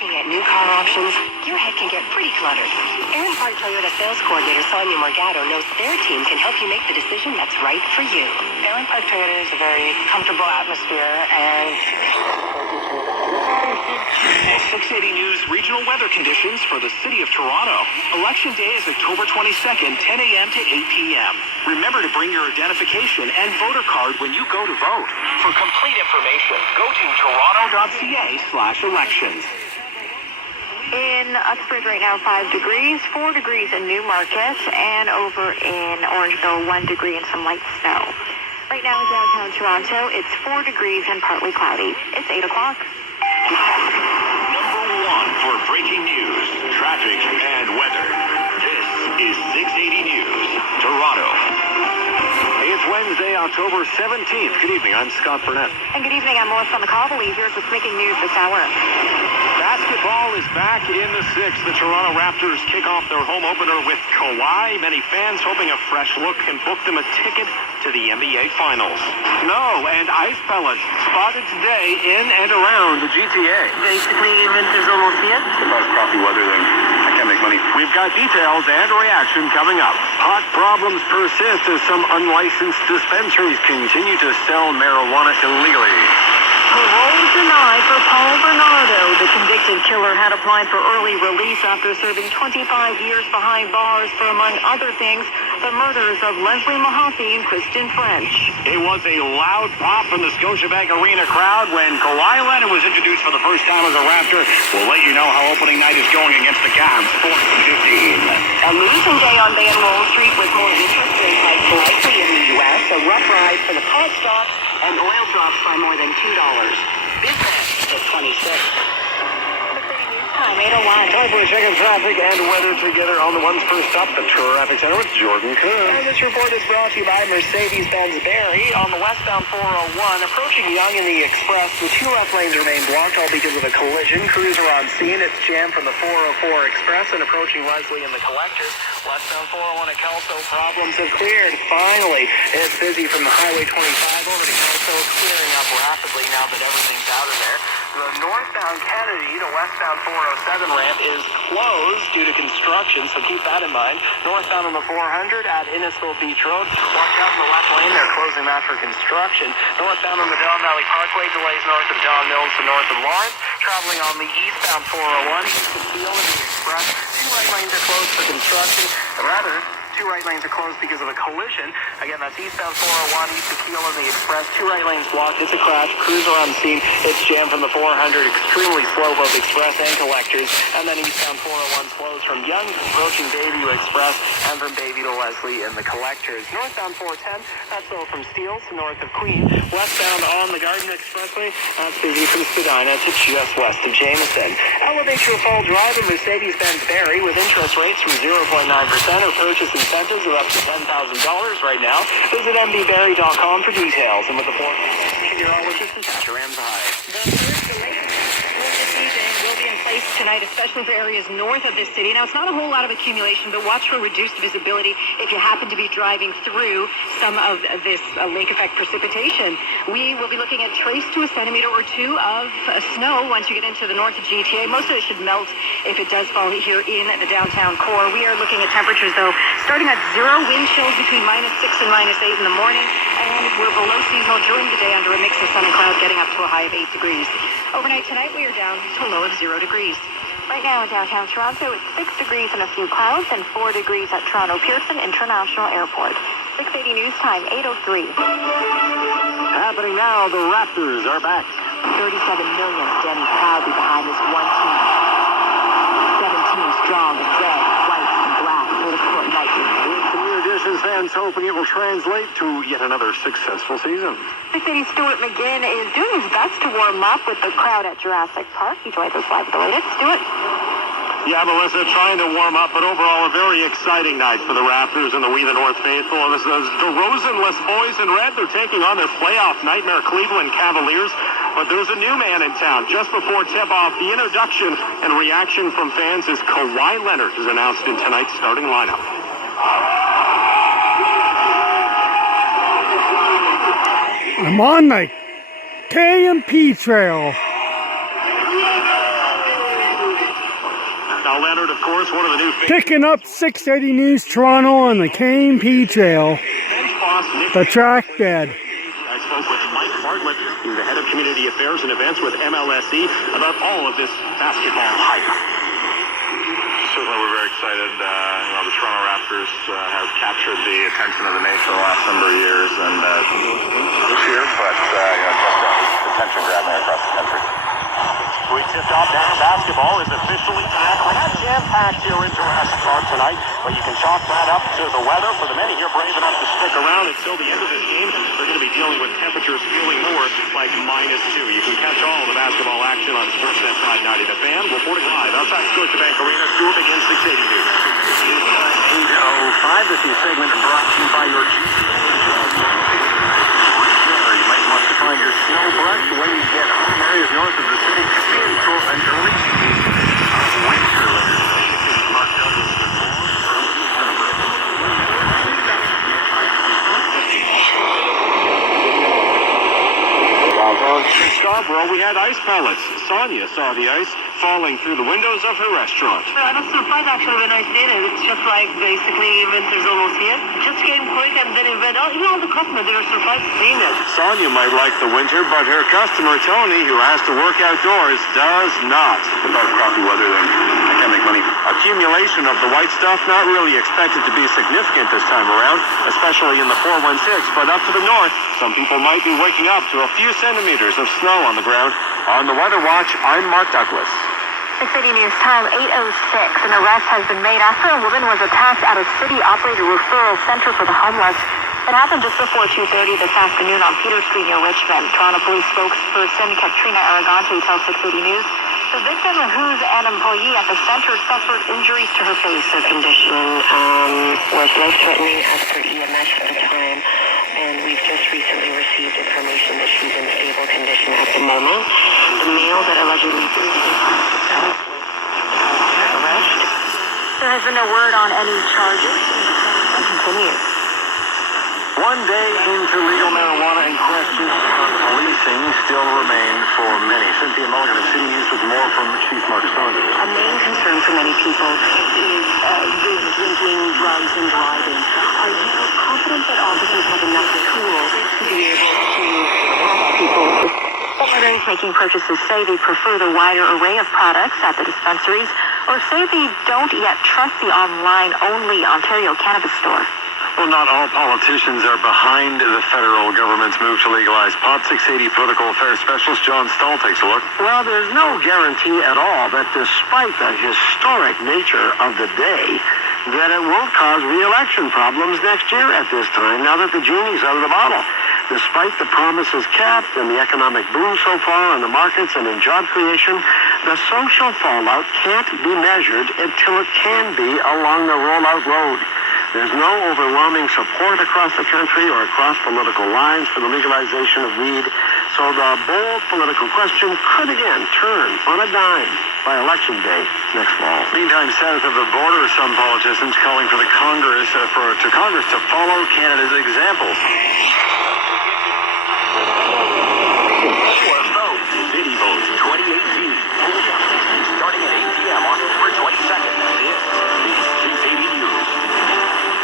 looking at new car options, your head can get pretty cluttered. Aaron Park Toyota Sales Coordinator Sonia Morgado knows their team can help you make the decision that's right for you. Aaron Park Toyota is a very comfortable atmosphere and 680 News regional weather conditions for the city of Toronto. Election day is October 22nd, 10 a.m. to 8 p.m. Remember to bring your identification and voter card when you go to vote. For complete information, go to toronto.ca/elections. In Uxbridge right now, 5 degrees, 4 degrees in Newmarket, and over in Orangeville, 1 degree and some light snow. Right now in downtown Toronto, it's 4 degrees and partly cloudy. It's 8 o'clock. Number one for breaking news, traffic, and weather. This is 680 News, Toronto. It's Wednesday, October 17th. Good evening, I'm Scott Burnett. And good evening, I'm Melissa McCauley. Here's what's making news this hour. Basketball is back in the sixth. The Toronto Raptors kick off their home opener with Kawhi. Many fans hoping a fresh look can book them a ticket to the NBA Finals. Snow and ice pellets spotted today in and around the GTA. basically winters almost here. About crappy weather then. I can't make money. We've got details and reaction coming up. Pot problems persist as some unlicensed dispensaries continue to sell marijuana illegally. Parole denied for Paul Bernardo. The convicted killer had applied for early release after serving 25 years behind bars for, among other things, the murders of Leslie Mahaffey and Kristen French. It was a loud pop from the Scotiabank Arena crowd when Kawhi Leonard was introduced for the first time as a Raptor. We'll let you know how opening night is going against the Cavs. 4-15. A losing day on Van Wall Street with more interest rate hikes likely in the U.S. A rough ride for the pod stock, and oil drops by more than $2. Business at 26. Time 8:01. Time for a check of traffic and weather together on the ones first up, the Traffic Center with Jordan Coon. And this report is brought to you by Mercedes-Benz Barrie on the westbound 401. Approaching Yonge and the Express, the 2 left lanes remain blocked, all because of a collision. Crews are on scene. It's jammed from the 404 Express and approaching Leslie and the Collectors. Westbound 401 at Kelso, problems have cleared. Finally, it's busy from the Highway 25 over to Kelso. It's clearing up rapidly now that everything's out of there. The northbound Kennedy to westbound 407 ramp is closed due to construction, so keep that in mind. Northbound on the 400 at Innisfil Beach Road. Watch out in the left lane, they're closing that for construction. Northbound on the Don Valley Parkway, delays north of Don Mills to north of Lawrence. Traveling on the eastbound 401, east of Peel and the Express. 2 right lanes are closed for construction. Rather, 2 right lanes are closed because of a collision. Again, that's eastbound 401, east of Peel and the Express. 2 right lanes blocked. It's a crash. Crews are on scene. It's jammed from the 400, extremely slow, both Express and Collectors. And then eastbound 401 slows from Yonge, approaching Bayview Express, and from Bayview to Leslie in the Collectors. Northbound 410, that's slow from Steeles to north of Queen. Westbound on the Garden Expressway, that's busy from Spadina to just west of Jameson. Elevate your fall drive in Mercedes-Benz Barrie with interest rates from 0.9% or purchase incentives of up to $10,000 right now. Visit mbbarrie.com for details. And with the 4 meteorologist and Tasha Ramsey. Will be in place tonight, especially for areas north of this city. Now, it's not a whole lot of accumulation, but watch for reduced visibility if you happen to be driving through some of this lake effect precipitation. We will be looking at trace to a centimeter or 2 of snow once you get into the north of GTA. Most of it should melt if it does fall here in the downtown core. We are looking at temperatures, though, starting at 0 wind chills between -6 and -8 in the morning, and we're below seasonal during the day under a mix of sun and cloud, getting up to a high of 8 degrees. Overnight tonight, we are down to a low of 0 degrees. Right now in downtown Toronto, it's 6 degrees and a few clouds and 4 degrees at Toronto Pearson International Airport. 680 News Time, 8:03. Happening now, the Raptors are back. 37 million standing proudly behind this one team. 17 strong in red, white, and black for the court Lightning. With the new additions, fans hoping it will translate to yet another successful season. 680 Stuart McGinn is doing his best to warm up with the crowd at Jurassic Park. He joins us live with the latest. Stuart? Yeah, Melissa, trying to warm up, but overall a very exciting night for the Raptors and the We the North faithful. And this is the Rosenless boys in red. They're taking on their playoff nightmare Cleveland Cavaliers. But there's a new man in town. Just before tip-off, the introduction and reaction from fans as Kawhi Leonard is announced in tonight's starting lineup. I'm on the KMP trail. Leonard, of course, one of the new Picking up 680 News Toronto on the KMP Trail, the track bed. I spoke with Mike Bartlett, he's the head of community affairs and events with MLSE, about all of this basketball hype. Certainly, we're very excited. The Toronto Raptors have captured the attention of the nation the last number of years, and this year, but just attention grabbing across the country. We tipped off now basketball is officially back. We're not jam-packed here in Jurassic Park tonight, but you can chalk that up to the weather. For the many here brave enough to stick around until the end of this game, they're going to be dealing with temperatures feeling more like -2. You can catch all the basketball action on Sportsnet 590 The Fan, reporting live outside Scotiabank Arena. Stuart begins 680 News. 8:05. This is segment brought to you by your You might want to find your snow brush when you get home. Areas north of the city could be in for an early winter. Mark Douglas with In Scarborough, we had ice pellets. Sonia saw the ice falling through the windows of her restaurant. I was surprised actually when I seen it. It's just like basically winter's almost here. Just came quick and then it went, even all the customers, they were surprised seeing it. Sonia might like the winter, but her customer, Tony, who has to work outdoors, does not. About crappy weather, then I can't make money. Accumulation of the white stuff not really expected to be significant this time around, especially in the 416, but up to the north, some people might be waking up to a few centimeters of snow on the ground. On the Weather Watch, I'm Mark Douglas. 680 News Time, 8:06. An arrest has been made after a woman was attacked at a city-operated referral center for the homeless. It happened just before 2:30 this afternoon on Peter Street near Richmond. Toronto Police spokesperson Katrina Aragante tells 680 News the victim, who's an employee at the center, suffered injuries to her face. Her condition was life-threatening as per EMS at the time, and we've just recently received information that she's in stable condition at the moment. The male that allegedly arrest. There has been no word on any charges. Continue. One day into legal marijuana and questions on policing still remain for many. Cynthia Mulligan of City News with more from Chief Mark Saunders. A main concern for many people is drinking, drugs, and driving. Are you confident that officers have enough tools to be able to help people? Others making purchases say they prefer the wider array of products at the dispensaries, or say they don't yet trust the online-only Ontario cannabis store. Well, not all politicians are behind the federal government's move to legalize pot. 680 political affairs specialist John Stahl takes a look. Well, there's no guarantee at all that despite the historic nature of the day, that it won't cause re-election problems next year at this time, now that the genie's out of the bottle. Despite the promises kept and the economic boom so far on the markets and in job creation, the social fallout can't be measured until it can be along the rollout road. There's no overwhelming support across the country or across political lines for the legalization of weed, so the bold political question could again turn on a dime by Election Day next fall. Meantime, south of the border, some politicians calling for the Congress to follow Canada's example. City Vote 2018. Starting at 8 p.m. on October 22nd. This is 680 News.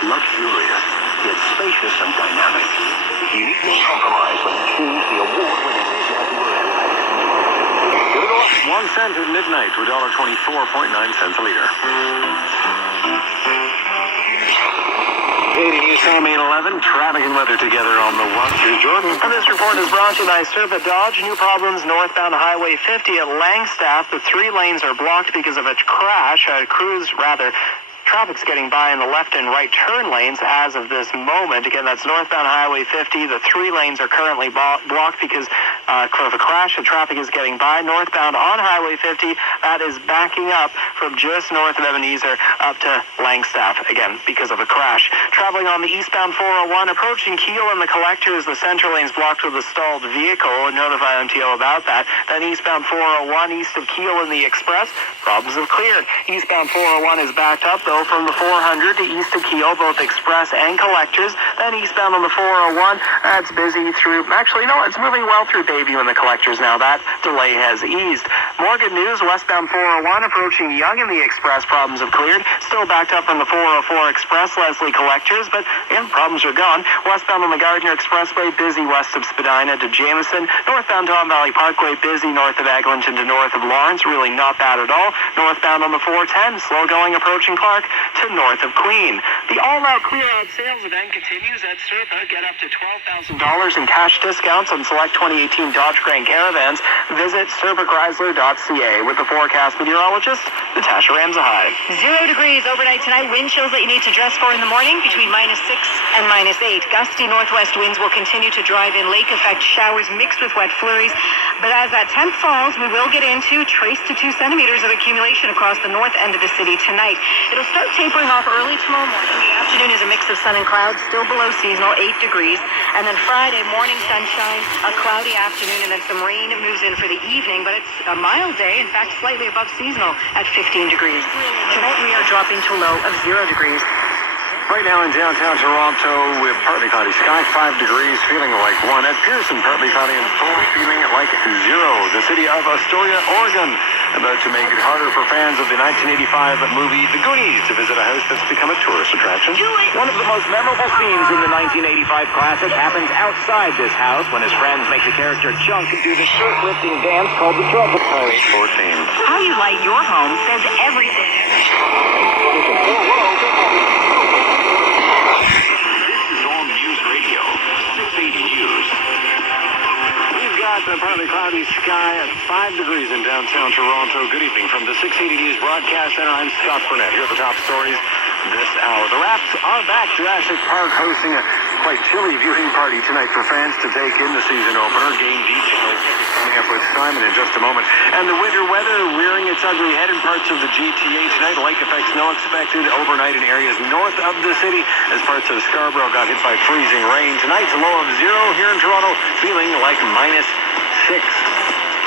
Luxurious, yet spacious and dynamic. Uniquely compromised when you choose the award-winning Jaguar Empire. 1 cent at midnight to $1.24.9 a liter. 80 News Time 811, traffic and weather together on the one. Here's Jordan. And this report is brought to you by Serpa Dodge. New problems northbound Highway 50 at Langstaff. The 3 lanes are blocked because of a crash. Traffic's getting by in the left and right turn lanes as of this moment. Again, that's northbound Highway 50. The 3 lanes are currently blocked because of a crash. The traffic is getting by. Northbound on Highway 50, that is backing up from just north of Ebenezer up to Langstaff, again, because of a crash. Traveling on the eastbound 401, approaching Keele and the Collectors, the center lane's blocked with a stalled vehicle. Notify MTO about that. Then eastbound 401, east of Keele and the Express, problems have cleared. Eastbound 401 is backed up, though, slow from the 400 to east of Kiel, both express and collectors. Then eastbound on the 401, that's busy through, actually, no, it's moving well through Bayview and the collectors now. That delay has eased. More good news, westbound 401 approaching Young and the express problems have cleared. Still backed up from the 404 express, Leslie collectors, but again, problems are gone. Westbound on the Gardner Expressway, busy west of Spadina to Jameson. Northbound Tom Valley Parkway, busy north of Eglinton to north of Lawrence. Really not bad at all. Northbound on the 410, slow going approaching Clark to north of Queen. The all-out clear-out sales event continues at Serpa. Get up to $12,000 in cash discounts on select 2018 Dodge Grand Caravans. Visit serpachrysler.ca with the forecast meteorologist, Natasha Ramzahai. 0 degrees overnight tonight. Wind chills that you need to dress for in the morning between -6 and -8. Gusty northwest winds will continue to drive in lake effect showers mixed with wet flurries. But as that temp falls, we will get into trace to 2 centimeters of accumulation across the north end of the city tonight. It'll start tapering off early tomorrow morning. The afternoon is a mix of sun and clouds, still below seasonal, 8 degrees. And then Friday morning sunshine, a cloudy afternoon, and then some rain moves in for the evening. But it's a mild day, in fact, slightly above seasonal at 15 degrees. Tonight we are dropping to a low of 0 degrees. Right now in downtown Toronto with partly cloudy sky, 5 degrees, feeling like 1. At Pearson, partly cloudy and 4, feeling like 0. The city of Astoria, Oregon, about to make it harder for fans of the 1985 movie The Goonies to visit a house that's become a tourist attraction. One of the most memorable scenes in the 1985 classic happens outside this house when his friends make the character Chunk do the shirt-lifting dance called the Trouble. 14. How you light your home says everything. Partly cloudy sky at 5 degrees in downtown Toronto. Good evening from the 680 News Broadcast Center. I'm Scott Burnett. Here are the top stories this hour. The Raps are back. Jurassic Park hosting a quite chilly viewing party tonight for fans to take in the season opener. Game details coming up with Simon in just a moment. And the winter weather rearing its ugly head in parts of the GTA tonight. Lake effect snow expected overnight in areas north of the city as parts of Scarborough got hit by freezing rain. Tonight's a low of 0 here in Toronto, feeling like -6.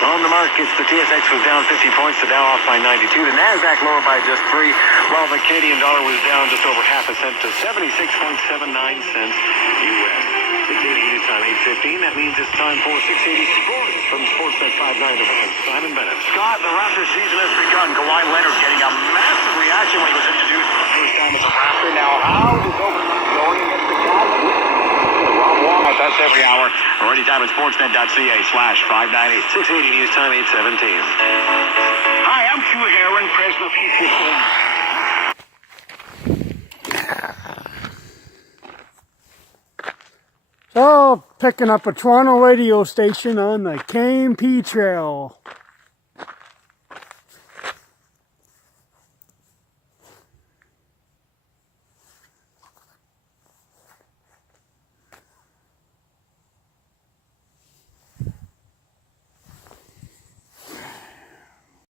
On the markets, the TSX was down 50 points, the Dow off by 92. The Nasdaq lower by just 3, while the Canadian dollar was down just over half a cent to 76.79 cents U.S. 680 News Time 8:15. That means it's time for 680 Sports from Sportsnet 590 to 1. Simon Bennett. Scott, the Raptors season has begun. Kawhi Leonard getting a massive reaction when he was introduced for the first time as a Raptor. Now, how does Oklahoma going against the Cavs? That's every hour. Or anytime at sportsnet.ca/590. 680 News Time 8:17. Hi, I'm Hugh Heron, president of PCC. So, picking up a Toronto radio station on the KMP Trail.